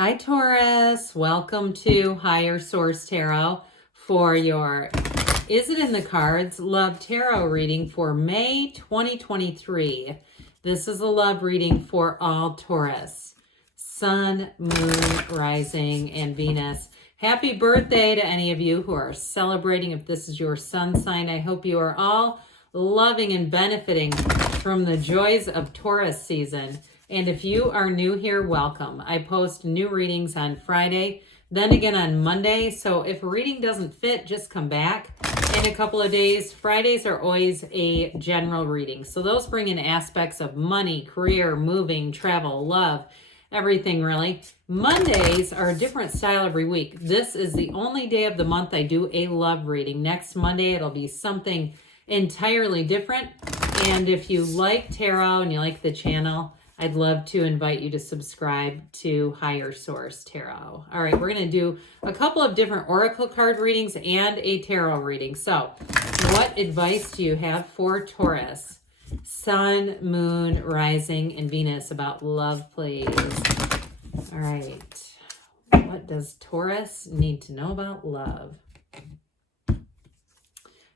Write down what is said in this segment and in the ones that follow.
Hi, Taurus. Welcome to Higher Source Tarot for your Is It in the Cards Love Tarot reading for May 2023. This is a love reading for all Taurus. Sun, Moon, Rising, and Venus. Happy birthday to any of you who are celebrating. If this is your sun sign, I hope you are all loving and benefiting from the joys of Taurus season. And if you are new here, welcome. I post new readings on Friday, then again on Monday. So if a reading doesn't fit, just come back in a couple of days. Fridays are always a general reading. So those bring in aspects of money, career, moving, travel, love, everything really. Mondays are a different style every week. This is the only day of the month I do a love reading. Next Monday, it'll be something entirely different. And if you like tarot and you like the channel, I'd love to invite you to subscribe to Higher Source Tarot. All right, we're going to do a couple of different oracle card readings and a tarot reading. So, what advice do you have for Taurus? Sun, Moon, Rising, and Venus about love, please. All right. What does Taurus need to know about love?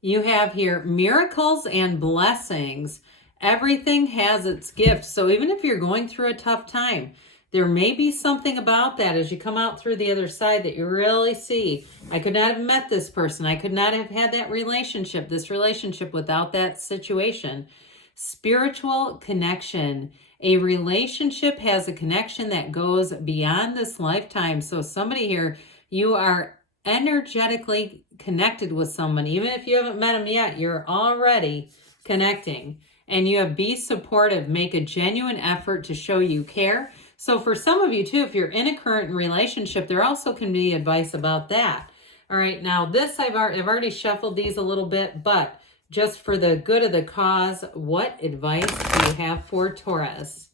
You have here miracles and blessings. Everything has its gifts. So even if you're going through a tough time, there may be something about that as you come out through the other side that you really see. I could not have met this person. I could not have had this relationship without that situation. Spiritual connection. A relationship has a connection that goes beyond this lifetime. So somebody here, you are energetically connected with someone. Even if you haven't met them yet, you're already connecting. And you have be supportive, make a genuine effort to show you care. So for some of you too, if you're in a current relationship, there also can be advice about that. All right, now this I've already shuffled these a little bit, but just for the good of the cause, what advice do you have for Taurus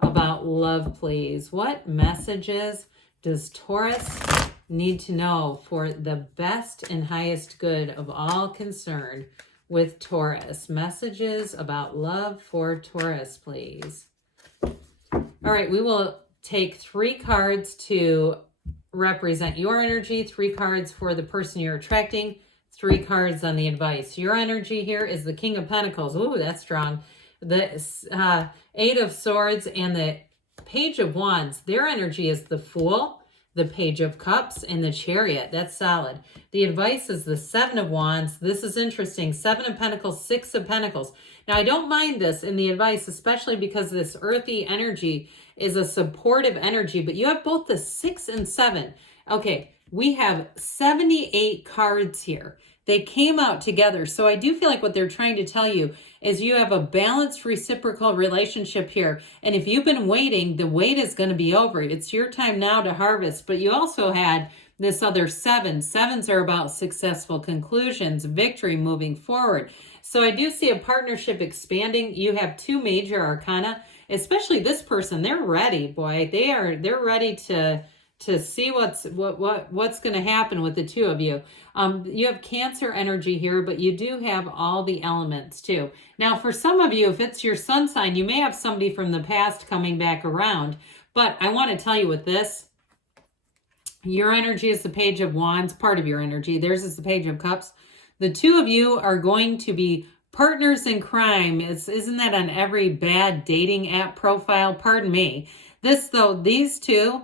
about love, please? What messages does Taurus need to know for the best and highest good of all concerned with Taurus? Messages about love for Taurus, please. All right, we will take 3 cards to represent your energy, 3 cards for the person you're attracting, 3 cards on the advice. Your energy here is the King of Pentacles. Ooh, that's strong. The 8 of Swords and the Page of Wands. Their energy is the Fool, the Page of Cups, and the Chariot. That's solid. The advice is the 7 of Wands. This is interesting. 7 of Pentacles, 6 of Pentacles. Now, I don't mind this in the advice, especially because this earthy energy is a supportive energy, but you have both the 6 and 7. Okay, we have 78 cards here. They came out together. So I do feel like what they're trying to tell you is you have a balanced reciprocal relationship here. And if you've been waiting, the wait is going to be over. It's your time now to harvest. But you also had this other 7. 7s are about successful conclusions, victory, moving forward. So I do see a partnership expanding. You have 2 major arcana, especially this person. They're ready, boy. They're ready to see what's going to happen with the 2 of you. You have Cancer energy here, but you do have all the elements too. Now, for some of you, if it's your sun sign, you may have somebody from the past coming back around. But I want to tell you with this, your energy is the Page of Wands, part of your energy. Theirs is the Page of Cups. The 2 of you are going to be partners in crime. Isn't that on every bad dating app profile? Pardon me. These 2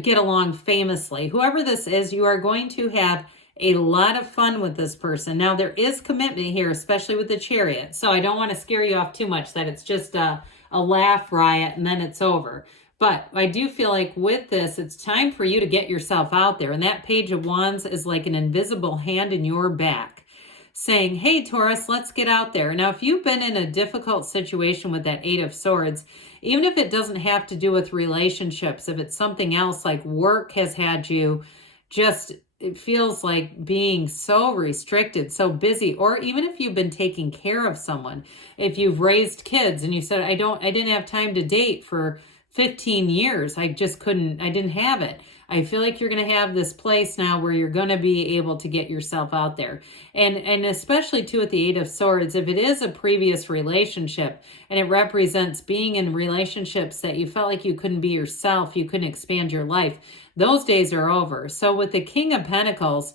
get along famously. Whoever this is, you are going to have a lot of fun with this person. Now, there is commitment here, especially with the Chariot. So I don't want to scare you off too much that it's just a laugh riot and then it's over. But I do feel like with this, it's time for you to get yourself out there. And that Page of Wands is like an invisible hand in your back saying, hey, Taurus, let's get out there. Now, if you've been in a difficult situation with that 8 of Swords, even if it doesn't have to do with relationships, if it's something else like work has had you just, it feels like being so restricted, so busy, or even if you've been taking care of someone, if you've raised kids and you said, I didn't have time to date for 15 years. I didn't have it. I feel like you're going to have this place now where you're going to be able to get yourself out there. And especially too with the Eight of Swords, if it is a previous relationship and it represents being in relationships that you felt like you couldn't be yourself, you couldn't expand your life, those days are over. So with the King of Pentacles,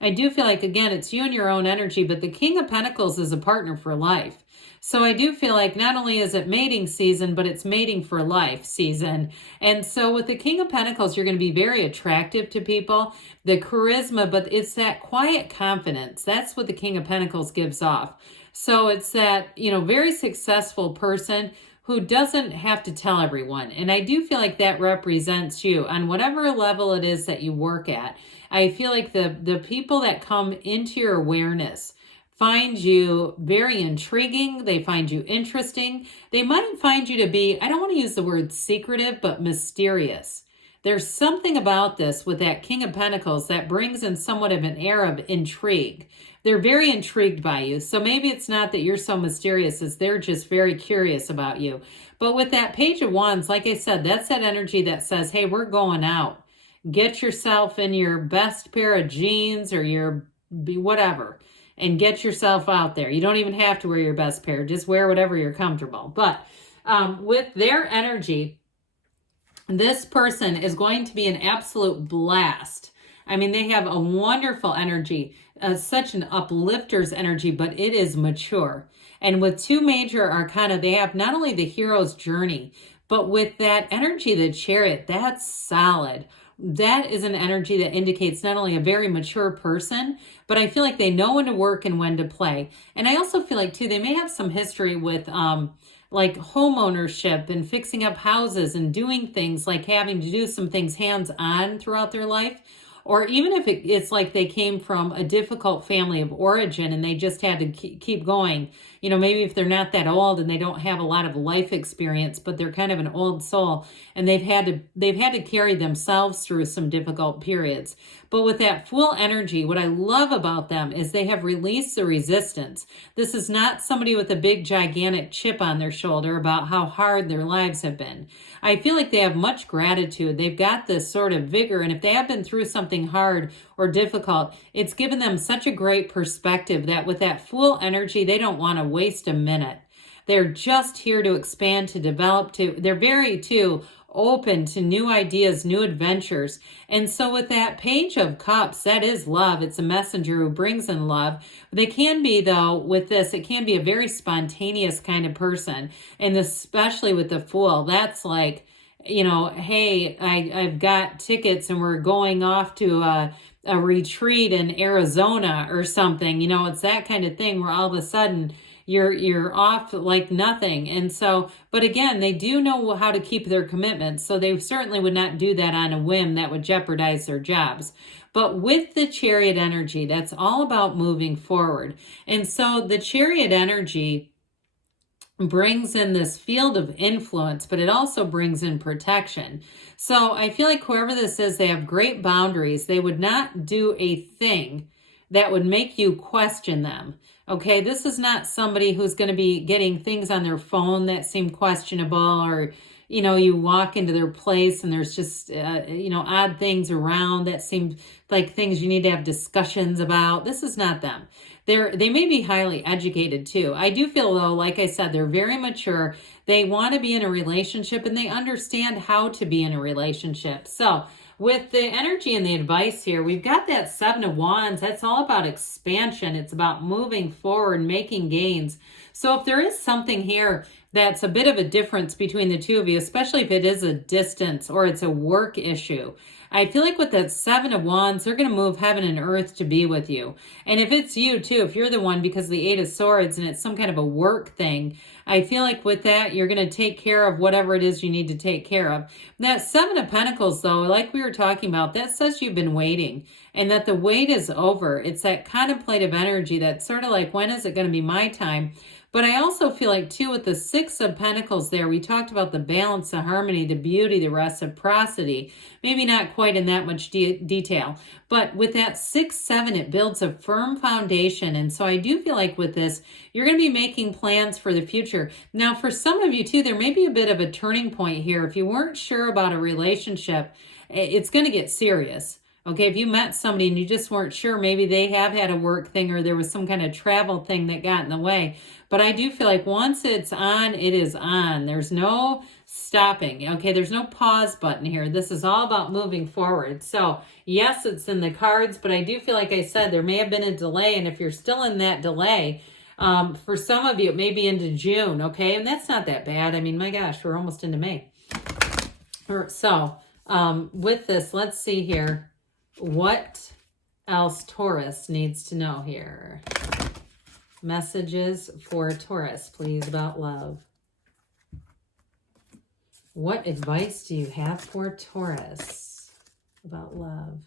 I do feel like, again, it's you and your own energy, but the King of Pentacles is a partner for life. So I do feel like not only is it mating season, but it's mating for life season. And so with the King of Pentacles, you're going to be very attractive to people, the charisma, but it's that quiet confidence. That's what the King of Pentacles gives off. So it's that, very successful person who doesn't have to tell everyone. And I do feel like that represents you on whatever level it is that you work at. I feel like the people that come into your awareness find you very intriguing. They find you interesting. They might find you to be, I don't want to use the word secretive, but mysterious. There's something about this with that King of Pentacles that brings in somewhat of an air of intrigue. They're very intrigued by you. So maybe it's not that you're so mysterious as they're just very curious about you. But with that Page of Wands, like I said, that's that energy that says, hey, we're going out. Get yourself in your best pair of jeans or your whatever and get yourself out there. You don't even have to wear your best pair. Just wear whatever you're comfortable. But with their energy, this person is going to be an absolute blast. I mean, they have a wonderful energy, such an uplifter's energy, but it is mature. And with two major arcana, they have not only the hero's journey, but with that energy, the Chariot, that's solid. That is an energy that indicates not only a very mature person, but I feel like they know when to work and when to play. And I also feel like, too, they may have some history with like home ownership and fixing up houses and doing things like having to do some things hands-on throughout their life. Or even if it's like they came from a difficult family of origin and they just had to keep going. Maybe if they're not that old and they don't have a lot of life experience, but they're kind of an old soul and they've had to carry themselves through some difficult periods. But with that Fool energy, what I love about them is they have released the resistance. This is not somebody with a big, gigantic chip on their shoulder about how hard their lives have been. I feel like they have much gratitude. They've got this sort of vigor. And if they have been through something hard or difficult, it's given them such a great perspective that with that Fool energy, they don't want to waste a minute. They're just here to expand, to develop, they're very, too, open to new ideas, new adventures. And so with that Page of Cups, that is love. It's a messenger who brings in love. They can be, though, with this, it can be a very spontaneous kind of person. And especially with the Fool, that's like, hey, I've got tickets and we're going off to a retreat in Arizona or something. It's that kind of thing where all of a sudden you're off like nothing. And so, but again, they do know how to keep their commitments. So they certainly would not do that on a whim that would jeopardize their jobs. But with the Chariot energy, that's all about moving forward. And so the Chariot energy brings in this field of influence, but it also brings in protection. So I feel like whoever this is, they have great boundaries. They would not do a thing that would make you question them. Okay, this is not somebody who's going to be getting things on their phone that seem questionable, or, you walk into their place and there's just, odd things around that seem like things you need to have discussions about. This is not them. They may be highly educated too. I do feel, though, like I said, they're very mature. They want to be in a relationship and they understand how to be in a relationship. So with the energy and the advice here, we've got that Seven of Wands. That's all about expansion. It's about moving forward, making gains. So if there is something here that's a bit of a difference between the two of you, especially if it is a distance or it's a work issue, I feel like with that Seven of Wands, they're going to move heaven and earth to be with you. And if it's you too, if you're the one because of the Eight of Swords and it's some kind of a work thing, I feel like with that, you're going to take care of whatever it is you need to take care of. That Seven of Pentacles, though, like we were talking about, that says you've been waiting and that the wait is over. It's that contemplative energy that's sort of like, when is it going to be my time? But I also feel like, too, with the Six of Pentacles there, we talked about the balance, the harmony, the beauty, the reciprocity. Maybe not quite in that much detail. But with that 6-7, it builds a firm foundation. And so I do feel like with this, you're going to be making plans for the future. Now, for some of you, too, there may be a bit of a turning point here. If you weren't sure about a relationship, it's going to get serious. Okay, if you met somebody and you just weren't sure, maybe they have had a work thing or there was some kind of travel thing that got in the way. But I do feel like once it's on, it is on. There's no stopping. Okay, there's no pause button here. This is all about moving forward. So yes, it's in the cards, but I do feel like I said there may have been a delay. And if you're still in that delay, for some of you, it may be into June. Okay, and that's not that bad. I mean, my gosh, we're almost into May. So with this, let's see here. What else Taurus needs to know here? Messages for Taurus, please, about love. What advice do you have for Taurus about love?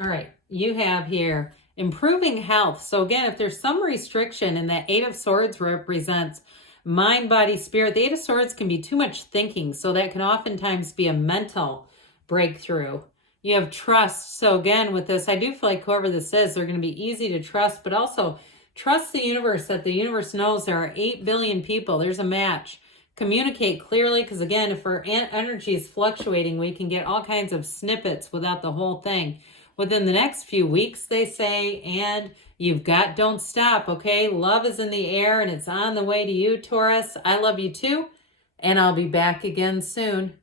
All right, you have here improving health. So again, if there's some restriction, and that Eight of Swords represents mind, body, spirit. The Eight of Swords can be too much thinking, so that can oftentimes be a mental breakthrough. You have trust. So again, with this, I do feel like whoever this is, they're going to be easy to trust, but also trust the universe, that the universe knows there are 8 billion people. There's a match. Communicate clearly, because again, if our energy is fluctuating, we can get all kinds of snippets without the whole thing. Within the next few weeks, they say, and you've got, don't stop, okay? Love is in the air and it's on the way to you, Taurus. I love you too, and I'll be back again soon.